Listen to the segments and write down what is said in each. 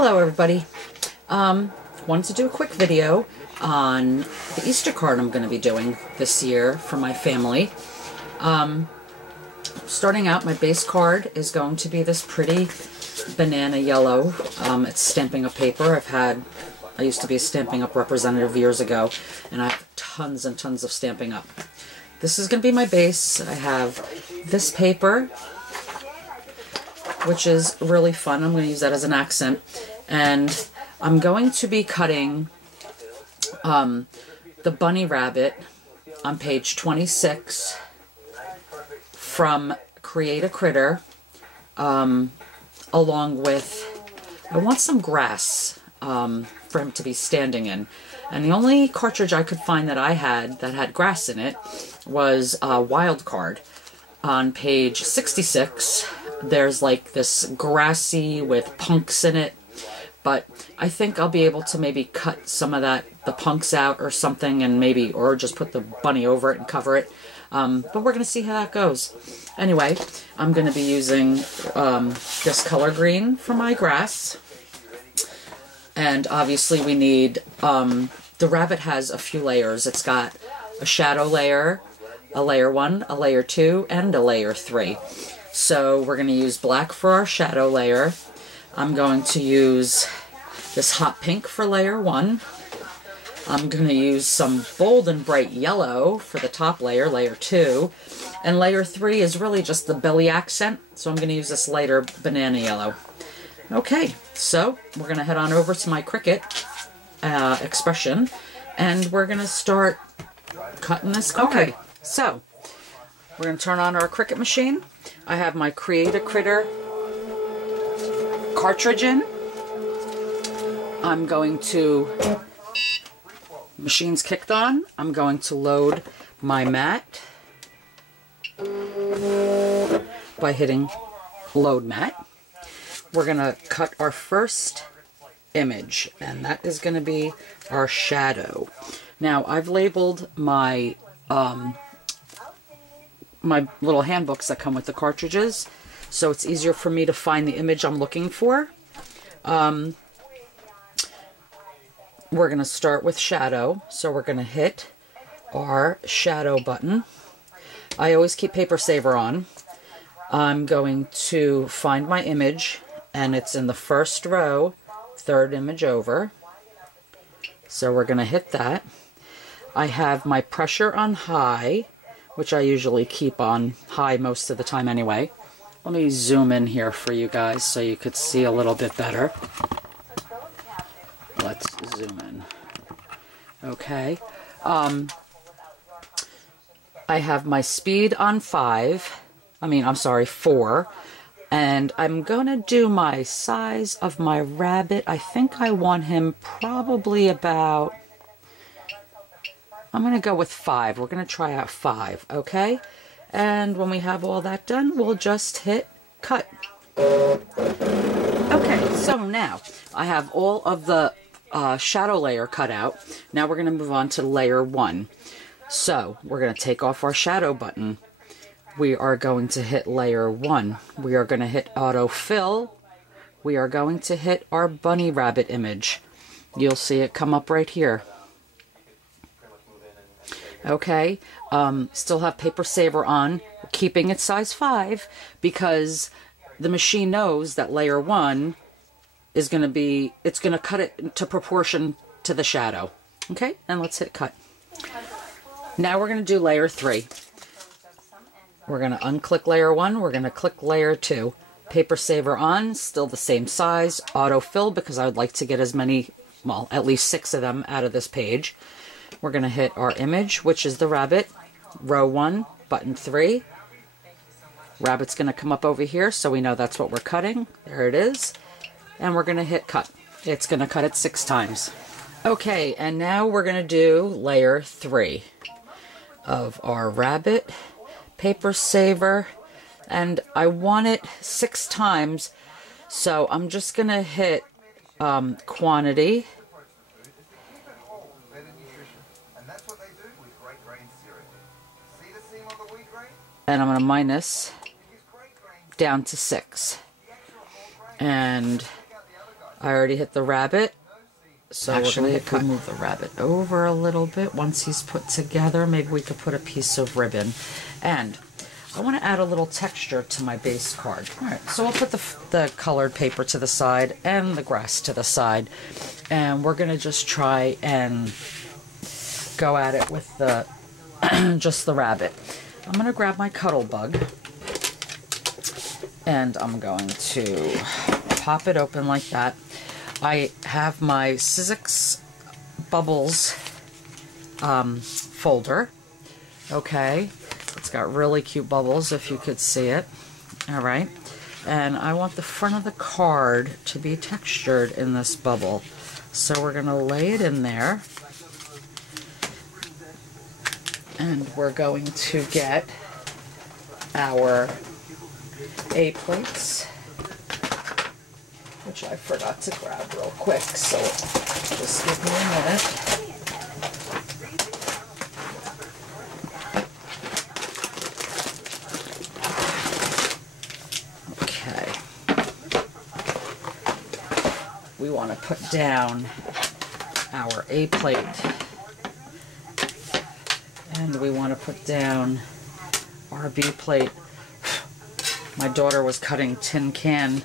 Hello everybody. Wanted to do a quick video on the Easter card I'm going to be doing this year for my family. Starting out, my base card is going to be this pretty banana yellow. It's Stampin' Up paper. I used to be a Stampin' Up representative years ago, and I have tons and tons of Stampin' Up. This is going to be my base. I have this paper, which is really fun. I'm going to use that as an accent. And I'm going to be cutting the bunny rabbit on page 26 from Create a Critter, along with, I want some grass for him to be standing in. And the only cartridge I could find that I had that had grass in it was Wild Card. On page 66, there's like this grassy with punks in it, but I think I'll be able to maybe cut some of the punks out or something, and maybe, or just put the bunny over it and cover it. But we're going to see how that goes. Anyway, I'm going to be using this color green for my grass. And obviously we need, the rabbit has a few layers. It's got a shadow layer, a layer 1, a layer 2, and a layer 3. So we're going to use black for our shadow layer. I'm going to use this hot pink for layer 1. I'm going to use some bold and bright yellow for the top layer, layer 2. And layer 3 is really just the belly accent, so I'm going to use this lighter banana yellow. Okay, so we're going to head on over to my Cricut expression, and we're going to start cutting this card. Okay, so we're going to turn on our Cricut machine. I have my Create a Critter cartridge in. I'm going to, machine's kicked on, I'm going to load my mat by hitting load mat. We're going to cut our first image, and that is going to be our shadow. Now, I've labeled my my little handbooks that come with the cartridges, so it's easier for me to find the image I'm looking for. We're going to start with shadow, so we're going to hit our shadow button. I always keep Paper Saver on. I'm going to find my image, and it's in the first row, third image over. So we're going to hit that. I have my pressure on high, which I usually keep on high most of the time anyway. Let me zoom in here for you guys so you could see a little bit better. Let's zoom in. Okay. I have my speed on 4. And I'm going to do my size of my rabbit. I think I want him probably about, I'm going to go with 5. We're going to try out 5, okay? And when we have all that done, we'll just hit cut. Okay, so now I have all of the shadow layer cut out. Now we're going to move on to layer 1. So we're going to take off our shadow button. We are going to hit layer 1. We are going to hit autofill. We are going to hit our bunny rabbit image. You'll see it come up right here. Okay, still have Paper Saver on, keeping it size 5, because the machine knows that layer 1 is going to be, it's going to cut it to proportion to the shadow. Okay, and let's hit cut. Now we're going to do layer 3. We're going to unclick layer 1, we're going to click layer 2. Paper Saver on, still the same size, autofill because I would like to get as many, well, at least 6 of them out of this page. We're going to hit our image, which is the rabbit, row 1, button 3. Rabbit's going to come up over here, so we know that's what we're cutting. There it is. And we're going to hit cut. It's going to cut it 6 times. Okay, and now we're going to do layer 3 of our rabbit. Paper Saver, and I want it 6 times, so I'm just going to hit quantity. And I'm going to minus down to 6. And I already hit the rabbit. So Actually, if we move the rabbit over a little bit, once he's put together, maybe we could put a piece of ribbon. And I want to add a little texture to my base card. All right, so we'll put the colored paper to the side and the grass to the side. And we're going to just try and go at it with the just the rabbit. I'm going to grab my Cuttlebug. And I'm going to pop it open like that. I have my Sizzix Bubbles folder. Okay, it's got really cute bubbles if you could see it. All right, and I want the front of the card to be textured in this bubble. So we're gonna lay it in there. And we're going to get our A plates, which I forgot to grab real quick, so just give me a minute. Okay. We want to put down our A plate, and we want to put down our B plate. My daughter was cutting tin can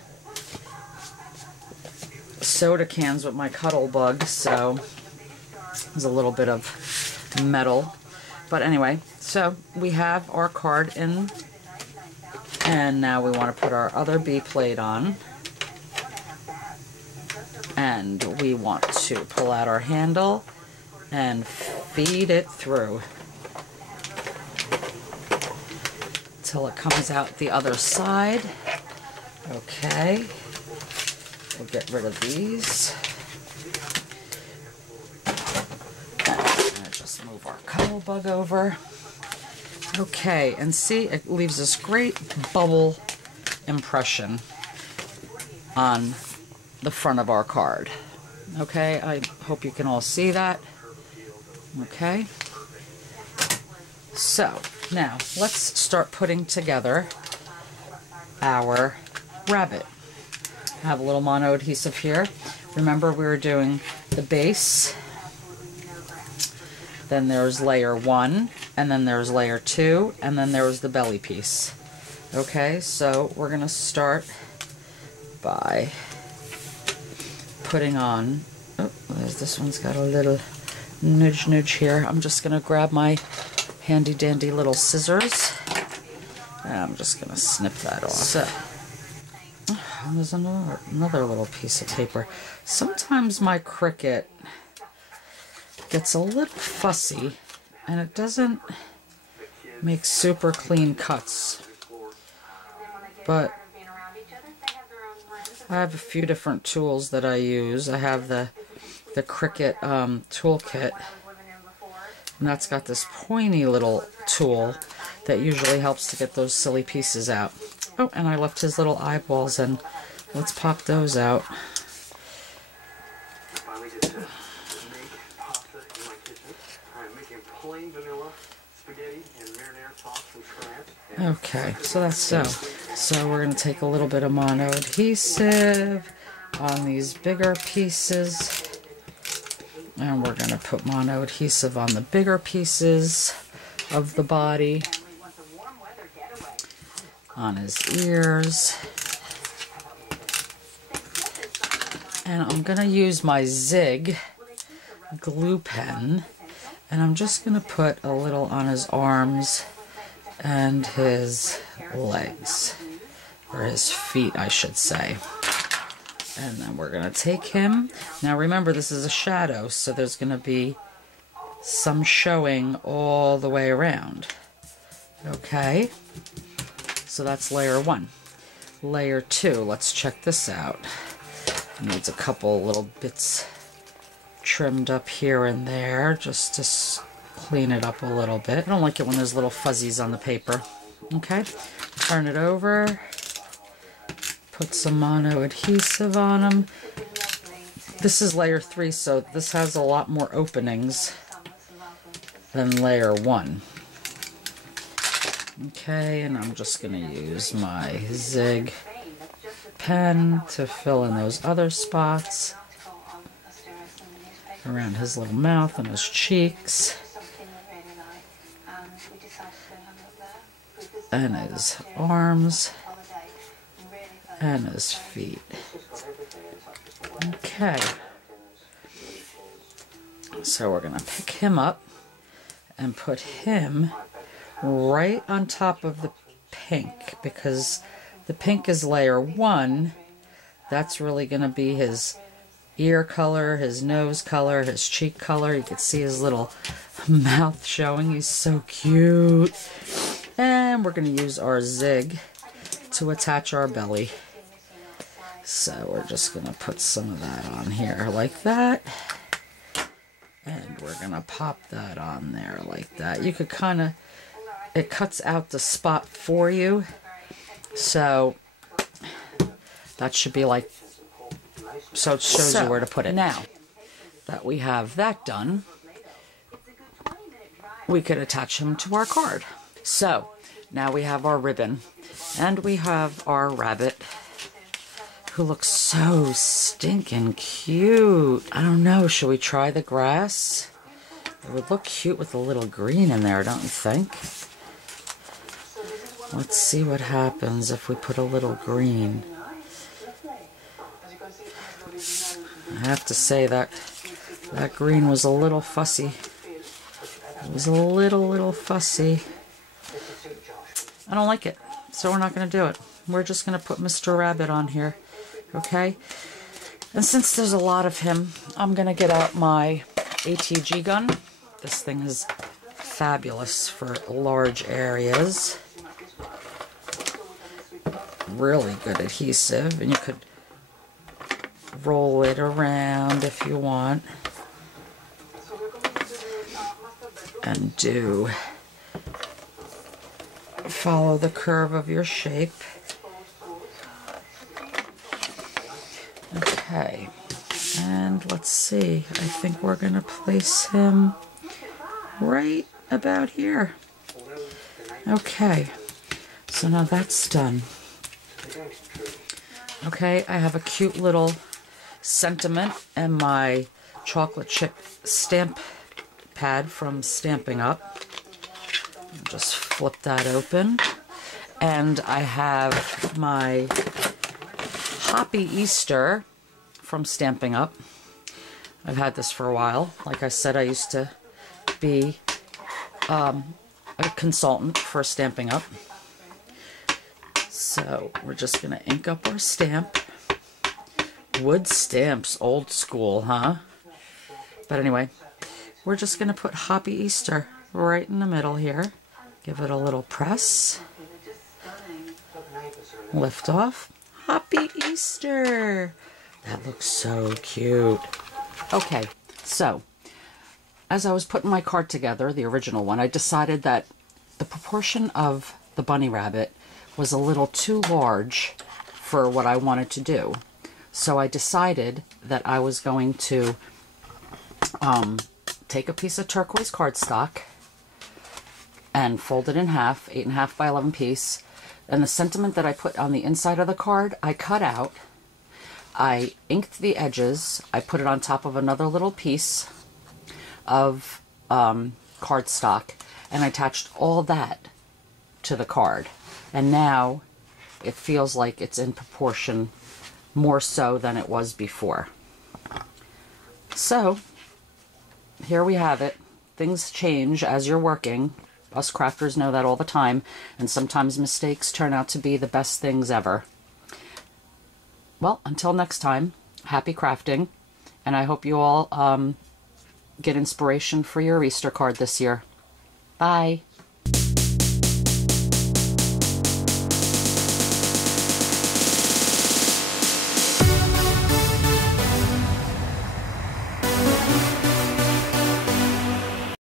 soda cans with my Cuttlebug, so there's a little bit of metal. But anyway, so we have our card in, and now we want to put our other B plate on, and we want to pull out our handle and feed it through till it comes out the other side. Okay. We'll get rid of these. And just move our Cuttlebug over. Okay, and see, it leaves this great bubble impression on the front of our card. Okay, I hope you can all see that. Okay. So, now, let's start putting together our rabbit. I have a little mono adhesive here. Remember, we were doing the base, then there's layer 1, and then there's layer 2, and then there was the belly piece. Okay, so we're going to start by putting on, oh, this one's got a little nudge here. I'm just going to grab my handy dandy little scissors, and I'm just going to snip that off. So, and there's another little piece of paper. Sometimes my Cricut gets a little fussy and it doesn't make super clean cuts. But I have a few different tools that I use. I have the Cricut toolkit, and that's got this pointy little tool that usually helps to get those silly pieces out. Oh, and I left his little eyeballs in. Let's pop those out. Okay, so that's so. So we're going to take a little bit of mono adhesive on these bigger pieces. And we're going to put mono adhesive on the bigger pieces of the body. On his ears. And I'm going to use my Zig glue pen, and I'm just going to put a little on his arms and his legs, or his feet I should say. And then we're going to take him. Now remember, this is a shadow, so there's going to be some showing all the way around. Okay, so that's layer 1. Layer 2, let's check this out. It needs a couple little bits trimmed up here and there just to clean it up a little bit. I don't like it when there's little fuzzies on the paper. Okay, turn it over. Put some mono adhesive on them. This is layer 3, so this has a lot more openings than layer 1. Okay, and I'm just going to use my Zig pen to fill in those other spots around his little mouth and his cheeks and his arms and his feet. Okay, so we're going to pick him up and put him right on top of the pink, because the pink is layer 1. That's really going to be his ear color, his nose color, his cheek color. You can see his little mouth showing. He's so cute. And we're going to use our zig to attach our belly. So we're just going to put some of that on here like that. And we're going to pop that on there like that. You could kind of, it cuts out the spot for you. So that should be like, so it shows you where to put it. Now that we have that done, we could attach him to our card. So now we have our ribbon and we have our rabbit, who looks so stinking cute. I don't know, should we try the grass? It would look cute with a little green in there, don't you think? Let's see what happens if we put a little green. I have to say that that green was a little fussy. It was a little fussy. I don't like it, so we're not going to do it. We're just going to put Mr. Rabbit on here. Okay, and since there's a lot of him, I'm going to get out my ATG gun. This thing is fabulous for large areas. Really good adhesive, and you could roll it around if you want. And follow the curve of your shape. Okay, and let's see, I think we're going to place him right about here. Okay, so now that's done. Okay, I have a cute little sentiment and my chocolate chip stamp pad from Stampin' Up. Just flip that open. And I have my Happy Easter from Stampin' Up. I've had this for a while. Like I said, I used to be a consultant for Stampin' Up. So we're just going to ink up our stamp. Wood stamps, old school, huh? But anyway, we're just going to put Happy Easter right in the middle here. Give it a little press. Lift off. Happy Easter! That looks so cute. Okay, so as I was putting my card together, the original one, I decided that the proportion of the bunny rabbit was a little too large for what I wanted to do. So I decided that I was going to take a piece of turquoise cardstock and fold it in half, 8.5 by 11 piece. And the sentiment that I put on the inside of the card, I cut out. I inked the edges. I put it on top of another little piece of cardstock, and I attached all that to the card. And now it feels like it's in proportion more so than it was before. So here we have it. Things change as you're working. Us crafters know that all the time, and sometimes mistakes turn out to be the best things ever. Well, until next time, happy crafting, and I hope you all get inspiration for your Easter card this year. Bye!